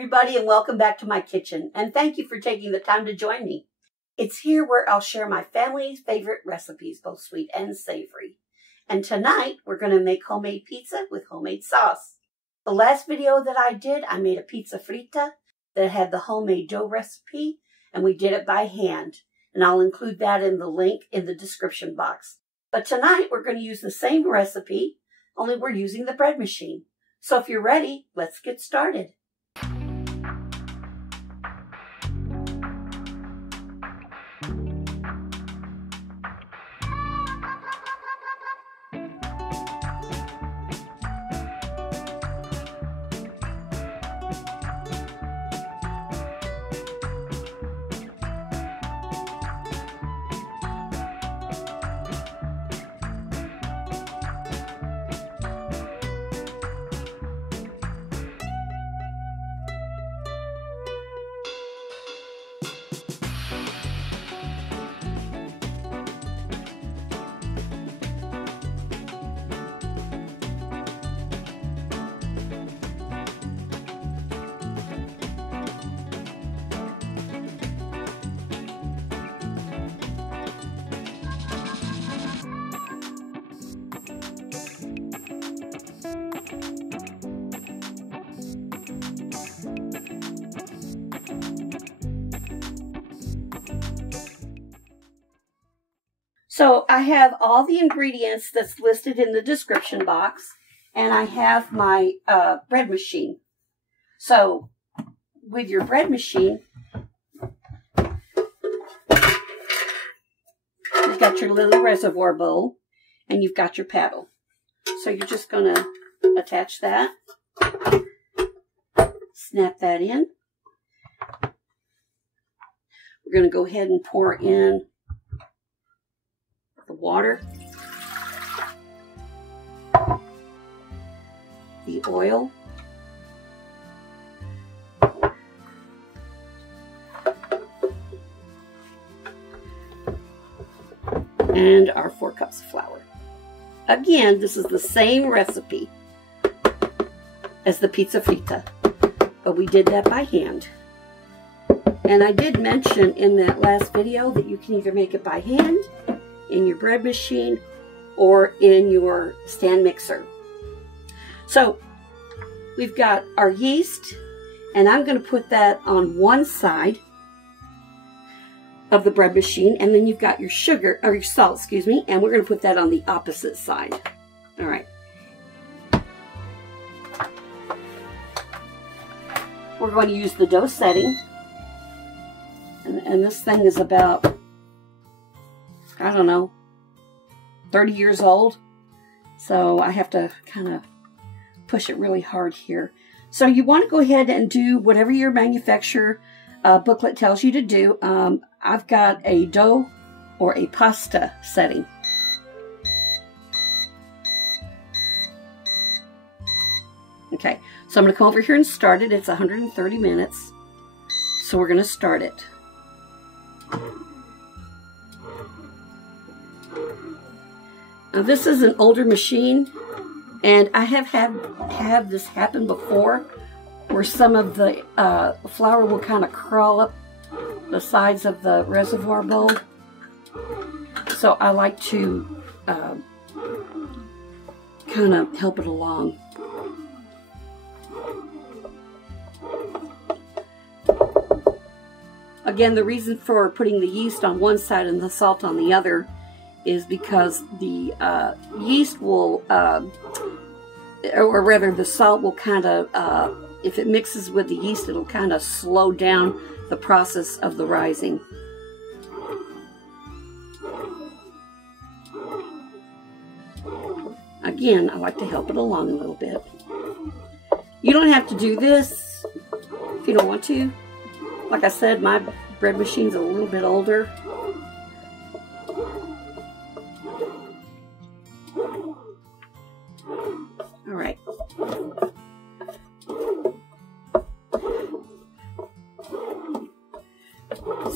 everybody, and welcome back to my kitchen. And thank you for taking the time to join me. It's here where I'll share my family's favorite recipes, both sweet and savory. And tonight, we're going to make homemade pizza with homemade sauce. The last video that I did, I made a pizza frita that had the homemade dough recipe, and we did it by hand. And I'll include that in the link in the description box. But tonight, we're going to use the same recipe, only we're using the bread machine. So if you're ready, let's get started. So I have all the ingredients that's listed in the description box, and I have my bread machine. So with your bread machine, you've got your little reservoir bowl, and you've got your paddle. So you're just going to attach that, snap that in. We're going to go ahead and pour in the water, the oil, and our 4 cups of flour. Again, this is the same recipe as the pizza frita, but we did that by hand. And I did mention in that last video that you can either make it by hand in your bread machine or in your stand mixer. So we've got our yeast, and I'm going to put that on one side of the bread machine, and then you've got your sugar, or your salt, excuse me, and we're going to put that on the opposite side. All right. We're going to use the dough setting, and this thing is about, I don't know, 30 years old. So I have to kind of push it really hard here. So you want to go ahead and do whatever your manufacturer booklet tells you to do. I've got a dough or a pasta setting. Okay, so I'm going to come over here and start it. It's 130 minutes. So we're going to start it. Now this is an older machine, and I have had this happen before, where some of the flour will kind of crawl up the sides of the reservoir bowl. So I like to kind of help it along. Again, the reason for putting the yeast on one side and the salt on the other is because the yeast will, or rather the salt will kind of, if it mixes with the yeast, it'll kind of slow down the process of the rising. Again, I like to help it along a little bit. You don't have to do this if you don't want to. Like I said, my bread machine's a little bit older. All right.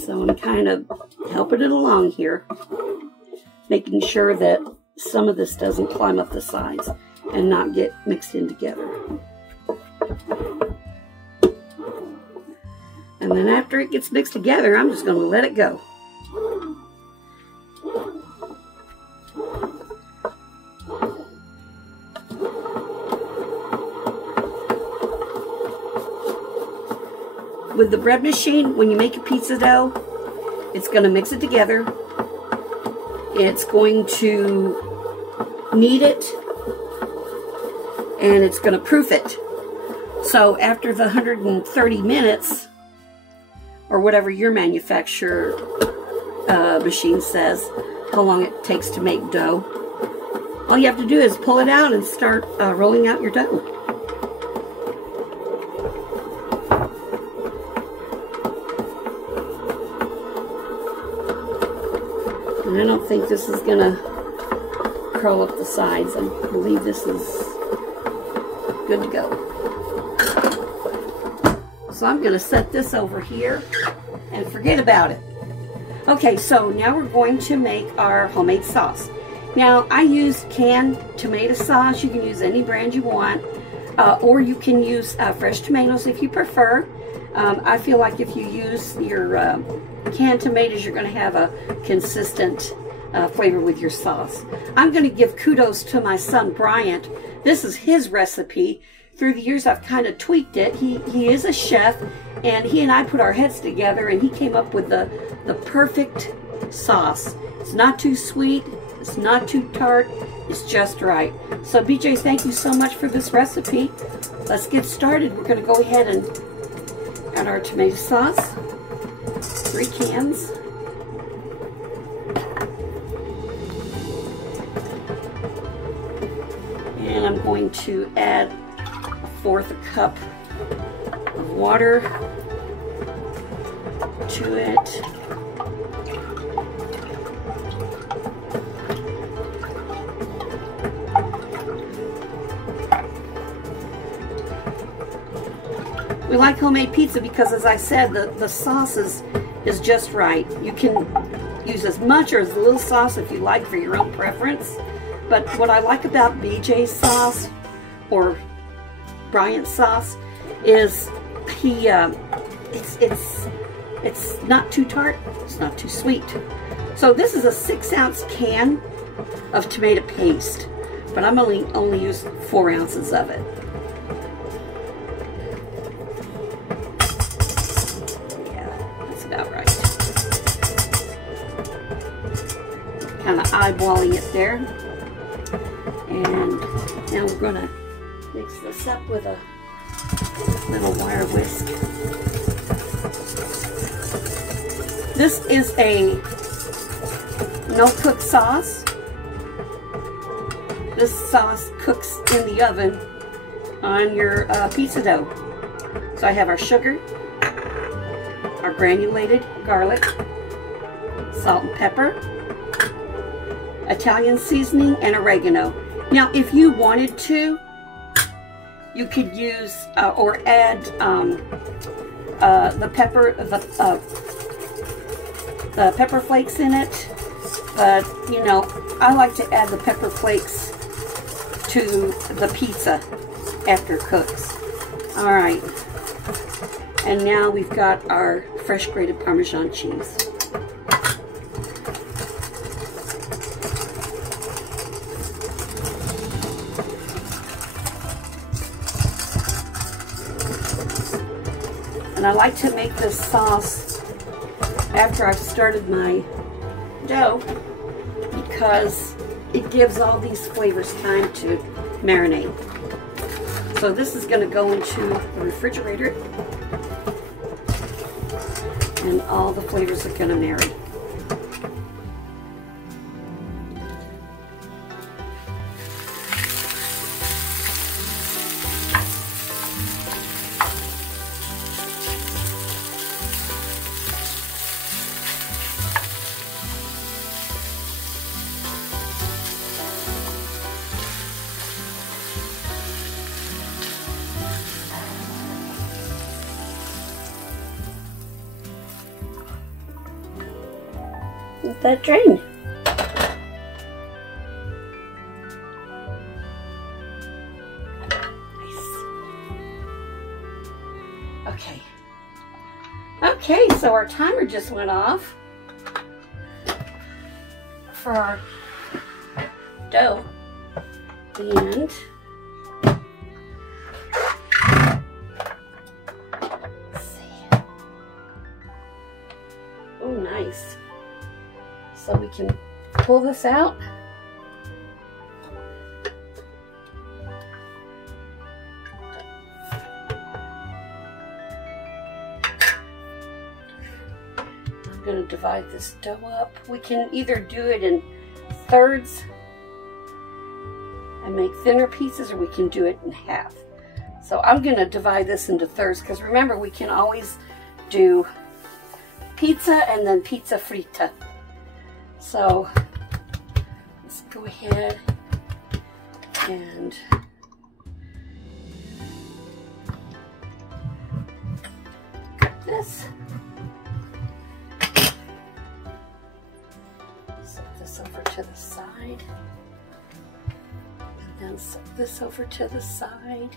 So I'm kind of helping it along here, making sure that some of this doesn't climb up the sides and not get mixed in together. And then after it gets mixed together, I'm just going to let it go. With the bread machine, when you make a pizza dough, it's going to mix it together. It's going to knead it, and it's going to proof it. So after the 130 minutes, or whatever your manufacturer machine says, how long it takes to make dough, all you have to do is pull it out and start rolling out your dough. And I don't think this is going to curl up the sides. I believe this is good to go. So I'm going to set this over here and forget about it. Okay, so now we're going to make our homemade sauce. Now, I use canned tomato sauce. You can use any brand you want, or you can use fresh tomatoes if you prefer. I feel like if you use your canned tomatoes, you're going to have a consistent flavor with your sauce. I'm going to give kudos to my son Bryant. This is his recipe. Through the years, I've kind of tweaked it. He is a chef, and he and I put our heads together, and he came up with the perfect sauce. It's not too sweet. It's not too tart. It's just right. So, BJ, thank you so much for this recipe. Let's get started. We're going to go ahead and add our tomato sauce. 3 cans. And I'm going to add 1/4 cup of water to it. We like homemade pizza because, as I said, the sauce is just right. You can use as much or as little sauce if you like for your own preference. But what I like about BJ's sauce or Bryant's sauce is it's not too tart, it's not too sweet. So this is a 6-ounce can of tomato paste, but I'm only use 4 ounces of it. About right. Kind of eyeballing it there. And now we're going to mix this up with a little wire whisk. This is a no-cook sauce. This sauce cooks in the oven on your pizza dough. So I have our sugar, our granulated garlic, salt and pepper, Italian seasoning, and oregano. Now, if you wanted to, you could use or add the pepper flakes in it. But you know, I like to add the pepper flakes to the pizza after it cooks. All right. And now we've got our fresh grated Parmesan cheese. And I like to make this sauce after I've started my dough because it gives all these flavors time to marinate. So this is going to go into the refrigerator, and all the flavors are going to marry. Let that drain. Nice. Okay. Okay, so our timer just went off for our dough, and let's see. Oh, nice. So we can pull this out. I'm going to divide this dough up. We can either do it in thirds and make thinner pieces, or we can do it in half. So I'm going to divide this into thirds, because remember, we can always do pizza and then pizza fritta. So let's go ahead and cut this. Set this over to the side. And then set this over to the side.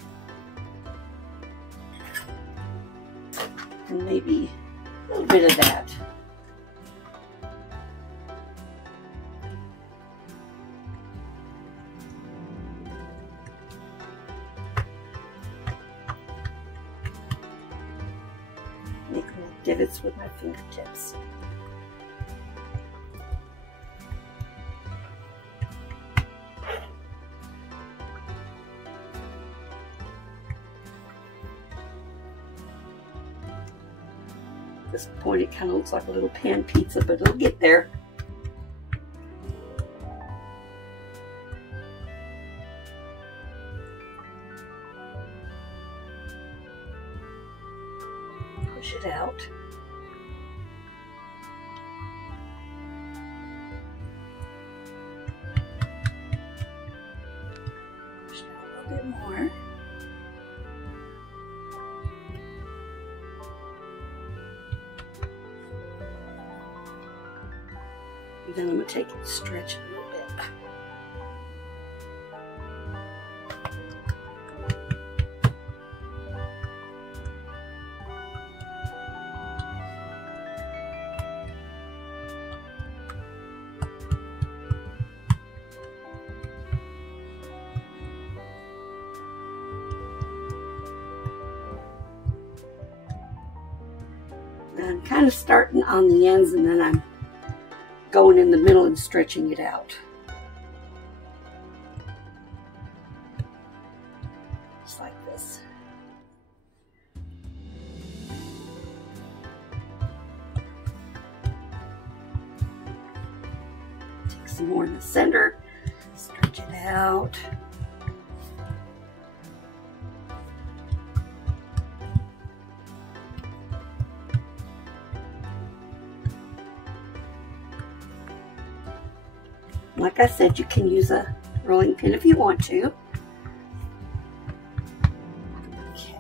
And maybe a little bit of that. Make little divots with my fingertips. At this point, it kind of looks like a little pan pizza, but it'll get there. Push it out. Push it out a little bit more. And then I'm going to take it and stretch it a little bit. And I'm kind of starting on the ends, and then I'm going in the middle and stretching it out. Just like this. Take some more in the center, stretch it out. Like I said, you can use a rolling pin if you want to. Okay.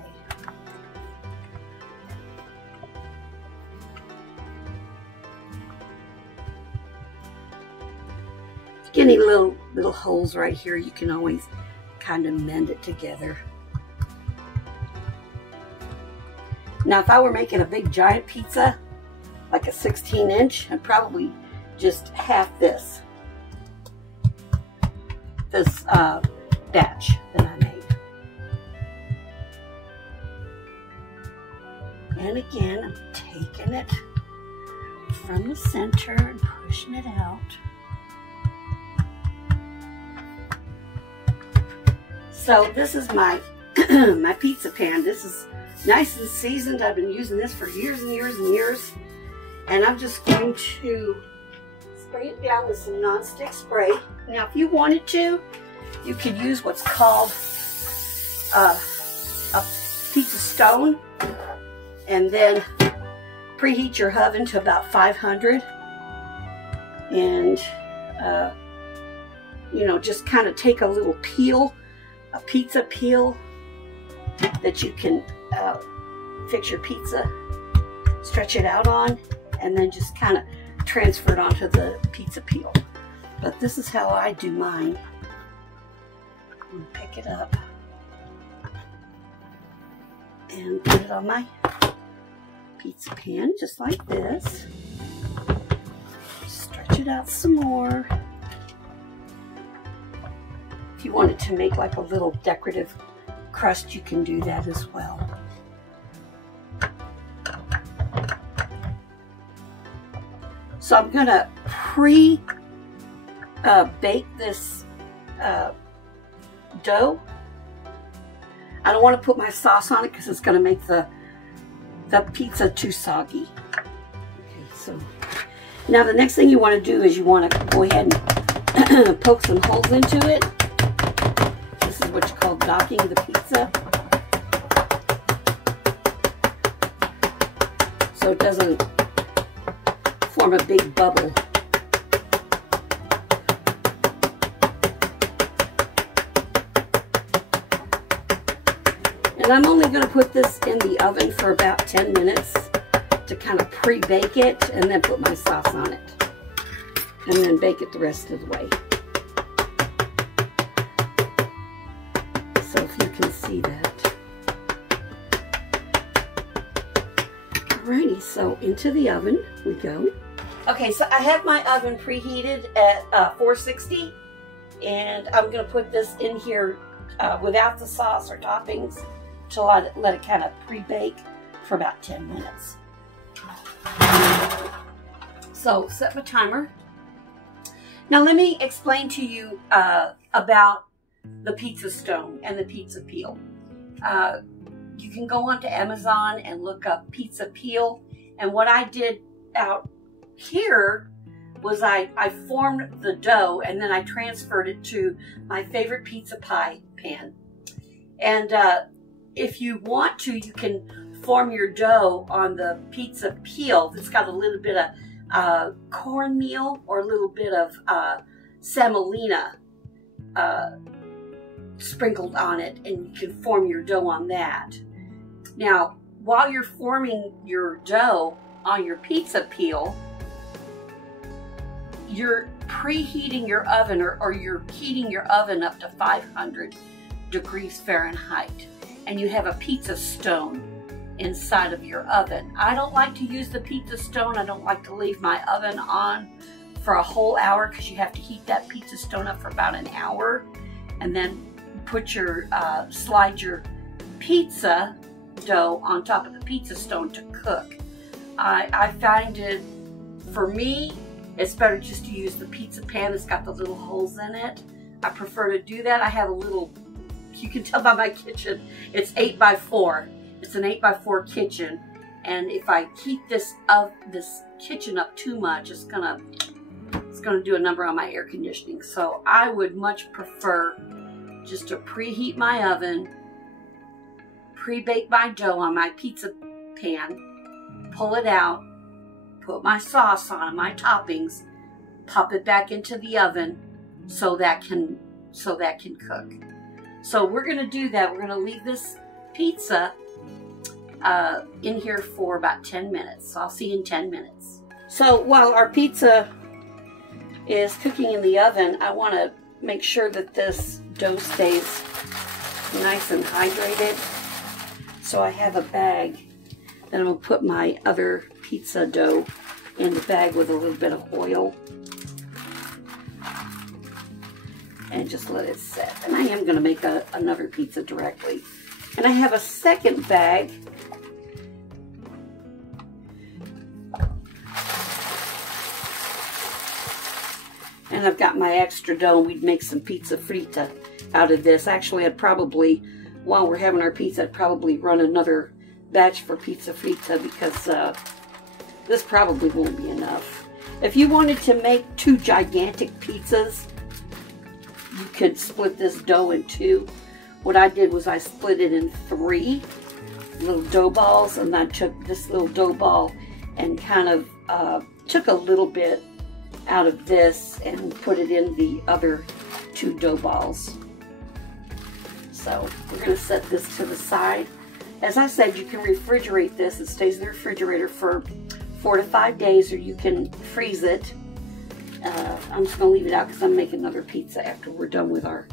If you get any little holes right here, you can always kind of mend it together. Now, if I were making a big giant pizza, like a 16-inch, I'd probably just half this batch that I made. And again, I'm taking it from the center and pushing it out. So this is my my pizza pan. This is nice and seasoned. I've been using this for years and years and years. And I'm just going to spray it down with some nonstick spray. Now, if you wanted to, you could use what's called a pizza stone, and then preheat your oven to about 500, and you know, just kind of take a little peel, a pizza peel that you can fix your pizza, stretch it out on, and then just kind of transfer it onto the pizza peel. But this is how I do mine. I'm going to pick it up and put it on my pizza pan just like this. Stretch it out some more. If you wanted to make like a little decorative crust, you can do that as well. So I'm gonna bake this dough. I don't want to put my sauce on it because it's going to make the pizza too soggy. Okay, so now the next thing you want to do is you want to go ahead and poke some holes into it. This is what's called docking the pizza, so it doesn't form a big bubble. And I'm only going to put this in the oven for about 10 minutes to kind of pre-bake it, and then put my sauce on it. And then bake it the rest of the way. So if you can see that. Alrighty, so into the oven we go. Okay, so I have my oven preheated at 460, and I'm going to put this in here without the sauce or toppings to let it kind of pre-bake for about 10 minutes. So set my timer. Now let me explain to you about the pizza stone and the pizza peel. You can go onto Amazon and look up pizza peel, and what I did out here was I formed the dough and then I transferred it to my favorite pizza pie pan. And if you want to, you can form your dough on the pizza peel that's got a little bit of cornmeal or a little bit of semolina sprinkled on it, and you can form your dough on that. Now, while you're forming your dough on your pizza peel, you're preheating your oven, or you're heating your oven up to 500 degrees Fahrenheit. And you have a pizza stone inside of your oven. I don't like to use the pizza stone. I don't like to leave my oven on for a whole hour, because you have to heat that pizza stone up for about an hour, and then put your slide your pizza dough on top of the pizza stone to cook. I find it, for me, it's better just to use the pizza pan that's got the little holes in it. I prefer to do that. I have a little, you can tell by my kitchen, it's 8x4. It's an 8x4 kitchen, and if I heat this kitchen up too much, it's gonna do a number on my air conditioning. So I would much prefer just to preheat my oven, pre-bake my dough on my pizza pan, pull it out, put my sauce on and my toppings, pop it back into the oven so that can cook. So we're going to do that. We're going to leave this pizza in here for about 10 minutes. So I'll see you in 10 minutes. So while our pizza is cooking in the oven, I want to make sure that this dough stays nice and hydrated. So I have a bag that I'm going to put my other pizza dough in the bag with a little bit of oil. And just let it set. And I am going to make another pizza directly. And I have a second bag. And I've got my extra dough. We'd make some pizza frita out of this. Actually, I'd probably, while we're having our pizza, I'd probably run another batch for pizza frita, because this probably won't be enough. If you wanted to make 2 gigantic pizzas, you could split this dough in 2. What I did was I split it in 3 little dough balls, and I took this little dough ball and kind of took a little bit out of this and put it in the other 2 dough balls. So we're going to set this to the side. As I said, you can refrigerate this. It stays in the refrigerator for 4 to 5 days, or you can freeze it. I'm just going to leave it out because I'm making another pizza after we're done with our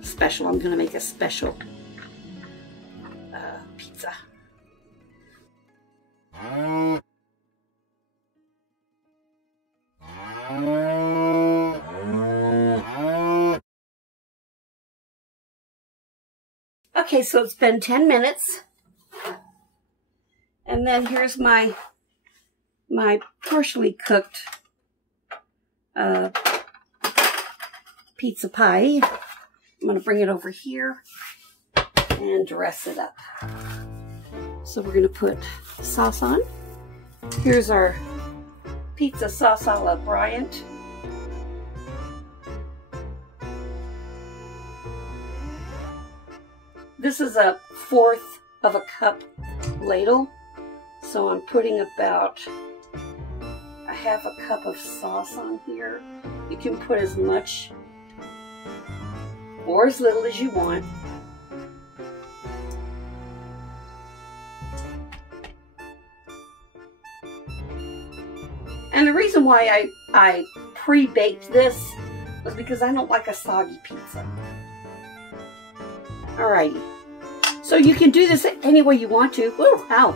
special. I'm going to make a special pizza. Okay, so it's been 10 minutes. And then here's my partially cooked pizza pie. I'm going to bring it over here and dress it up. So we're going to put sauce on. Here's our pizza sauce a la Bryant. This is a 1/4 of a cup ladle. So I'm putting about a 1/2 cup of sauce on here. You can put as much or as little as you want. And the reason why I pre-baked this was because I don't like a soggy pizza. Alrighty. So you can do this any way you want to. Woo, ow.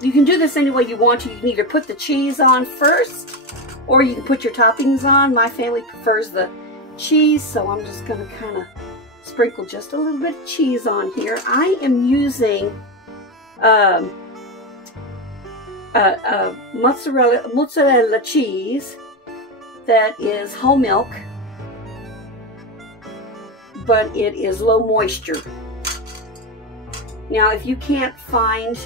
You can do this any way you want to. You can either put the cheese on first, or you can put your toppings on. My family prefers the cheese, so I'm just going to kind of sprinkle just a little bit of cheese on here. I am using mozzarella cheese that is whole milk, but it is low moisture. Now, if you can't find,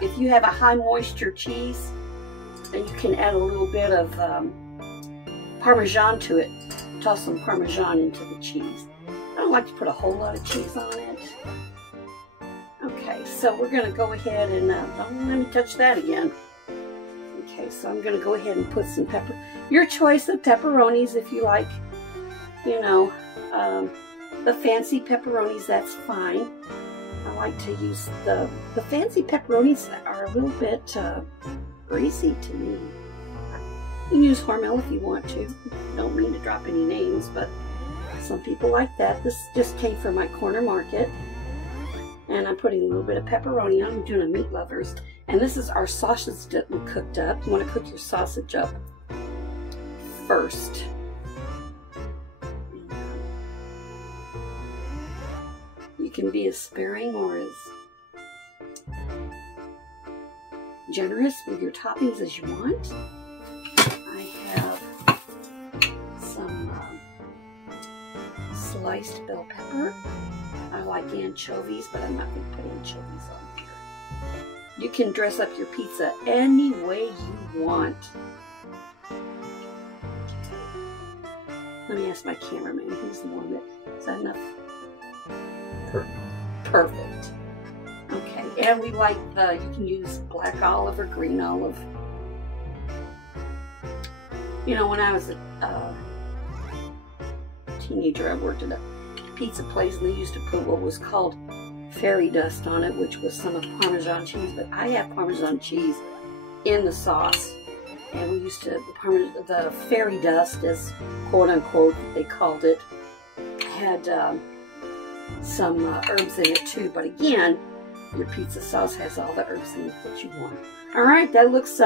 if you have a high moisture cheese, then you can add a little bit of Parmesan to it. Toss some Parmesan into the cheese. I don't like to put a whole lot of cheese on it. Okay, so we're going to go ahead and, don't let me touch that again. Okay, so I'm going to go ahead and put some your choice of pepperonis if you like, you know, the fancy pepperonis, that's fine. I like to use the fancy pepperonis that are a little bit greasy to me. You can use Hormel if you want to. Don't mean to drop any names, but some people like that. This just came from my corner market. And I'm putting a little bit of pepperoni on. I'm doing a meat lovers. And this is our sausage that we cooked up. You want to cook your sausage up first. You can be as sparing or as generous with your toppings as you want. I have some sliced bell pepper. I like anchovies, but I'm not going to put anchovies on here. You can dress up your pizza any way you want. Let me ask my cameraman. He's the one that, is that enough? Perfect. Okay, and we like you can use black olive or green olive. You know, when I was a teenager, I worked at a pizza place and they used to put what was called fairy dust on it, which was some of Parmesan cheese, but I have Parmesan cheese in the sauce. And we used to, the fairy dust, as quote unquote they called it, had some herbs in it too, but again, your pizza sauce has all the herbs in it that you want. Alright, that looks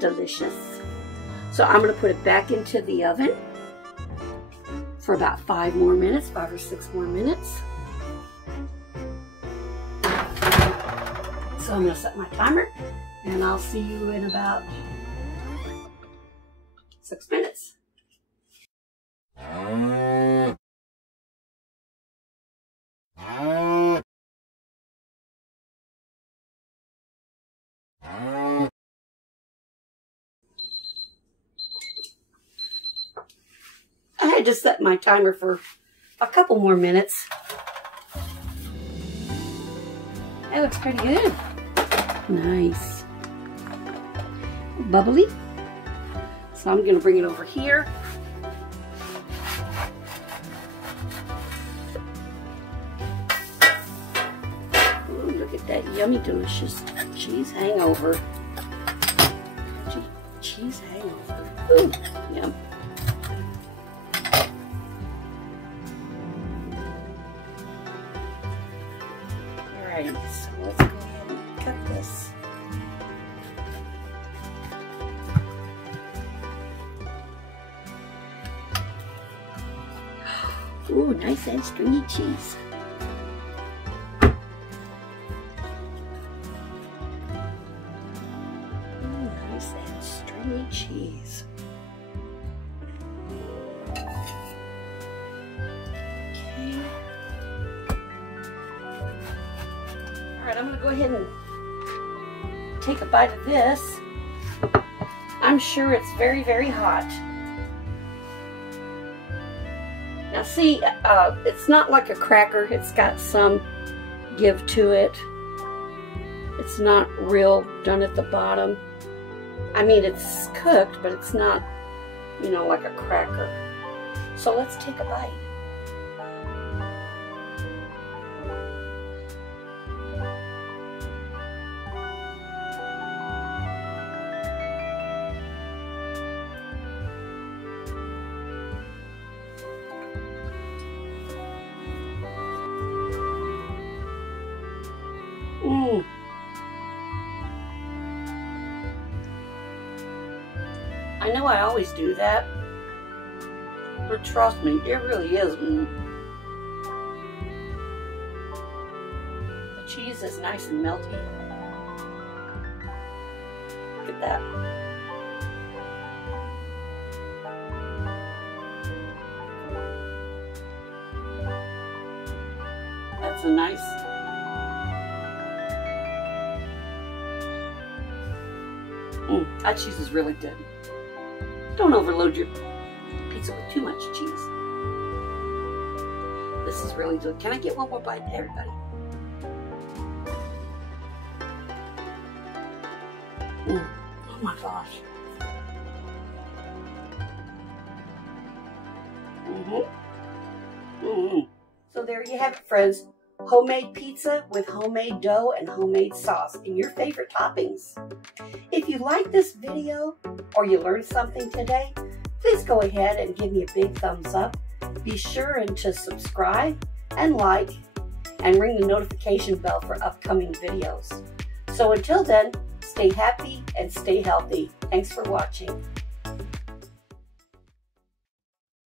delicious. So I'm going to put it back into the oven for about 5 more minutes, 5 or 6 more minutes. So I'm going to set my timer and I'll see you in about 6 minutes. I had to set my timer for a couple more minutes. That looks pretty good. Nice. Bubbly. So I'm going to bring it over here. Ooh, look at that yummy, delicious cheese hangover. Cheese hangover. Ooh, yum. Ooh, nice and stringy cheese. Ooh, nice and stringy cheese. Okay. All right, I'm gonna go ahead and take a bite of this. I'm sure it's very, very hot. Now see, it's not like a cracker. It's got some give to it. It's not real done at the bottom. I mean, it's cooked, but it's not, you know, like a cracker. So let's take a bite. I know I always do that, but trust me, it really is. The cheese is nice and melty. Look at that. That's a nice. That cheese is really good. Don't overload your pizza with too much cheese. This is really good. Can I get one more bite, everybody? Oh my gosh. So there you have it, friends. Homemade pizza with homemade dough and homemade sauce and your favorite toppings. If you like this video or you learned something today, please go ahead and give me a big thumbs up. Be sure to subscribe and like and ring the notification bell for upcoming videos. So until then, stay happy and stay healthy. Thanks for watching.